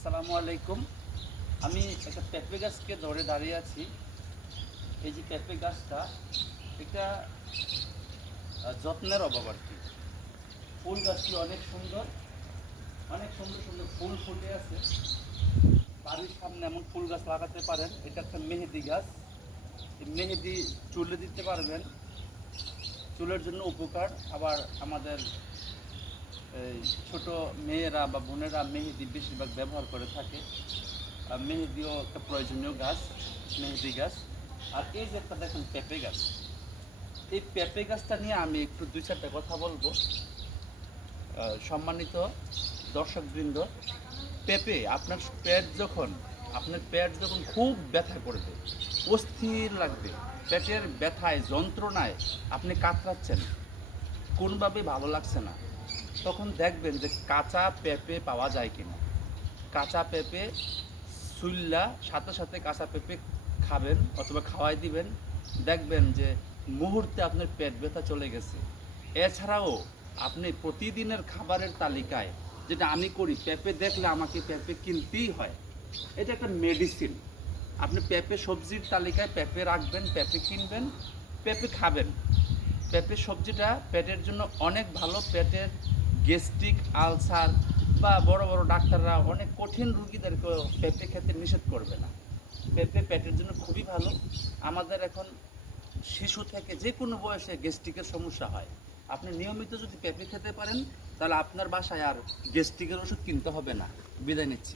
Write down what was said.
আসসালামু আলাইকুম। আমি একটা পেঁপে গাছকে ধরে দাঁড়িয়ে আছি। এই যে পেঁপে গাছটা, এটা যত্নের অভাব আর কি। ফুল গাছটি অনেক সুন্দর, অনেক সুন্দর সুন্দর ফুল ফুটে আছে। বাড়ির সামনে এমন ফুল গাছ লাগাতে পারেন। এটা একটা মেহেদি গাছ। এই মেহেদি চুলে দিতে পারবেন, চুলের জন্য উপকার। আবার আমাদের এই ছোট মেয়েরা বা বোনেরা মেহেদি বেশিরভাগ ব্যবহার করে থাকে। মেহেদিও একটা প্রয়োজনীয় গাছ, মেহেদি গাছ। আর এই যে একটা দেখেন পেঁপে গাছ, এই পেঁপে গাছটা নিয়ে আমি একটু দুই চারটা কথা বলবো। সম্মানিত দর্শকবৃন্দ, পেঁপে আপনার পেট যখন খুব ব্যথা করবে, অস্থির লাগবে, পেটের ব্যথায় যন্ত্রণায় আপনি কাতরাচ্ছেন, কোনোভাবেই ভালো লাগছে না, তখন দেখবেন যে কাঁচা পেঁপে পাওয়া যায় কিনা। কাঁচা পেঁপে সুল্লা সাথে সাথে কাঁচা পেঁপে খাবেন অথবা খাওয়াই দিবেন, দেখবেন যে মুহূর্তে আপনার পেট ব্যথা চলে গেছে। এছাড়াও আপনি প্রতিদিনের খাবারের তালিকায়, যেটা আমি করি, পেঁপে দেখলে আমাকে পেঁপে কিনতেই হয়। এটা একটা মেডিসিন। আপনি পেঁপে সবজির তালিকায় পেঁপে রাখবেন, পেঁপে কিনবেন, পেঁপে খাবেন। পেঁপে সবজিটা পেটের জন্য অনেক ভালো। পেটের গ্যাস্ট্রিক, আলসার বা বড় বড় ডাক্তাররা অনেক কঠিন রুগীদেরকেও পেঁপে খেতে নিষেধ করবে না। পেঁপে পেটের জন্য খুবই ভালো। আমাদের এখন শিশু থেকে যে কোনো বয়সে গ্যাস্ট্রিকের সমস্যা হয়। আপনি নিয়মিত যদি পেঁপে খেতে পারেন, তাহলে আপনার বাসায় আর গ্যাস্ট্রিকের ওষুধ কিনতে হবে না। বিদায় নিচ্ছি।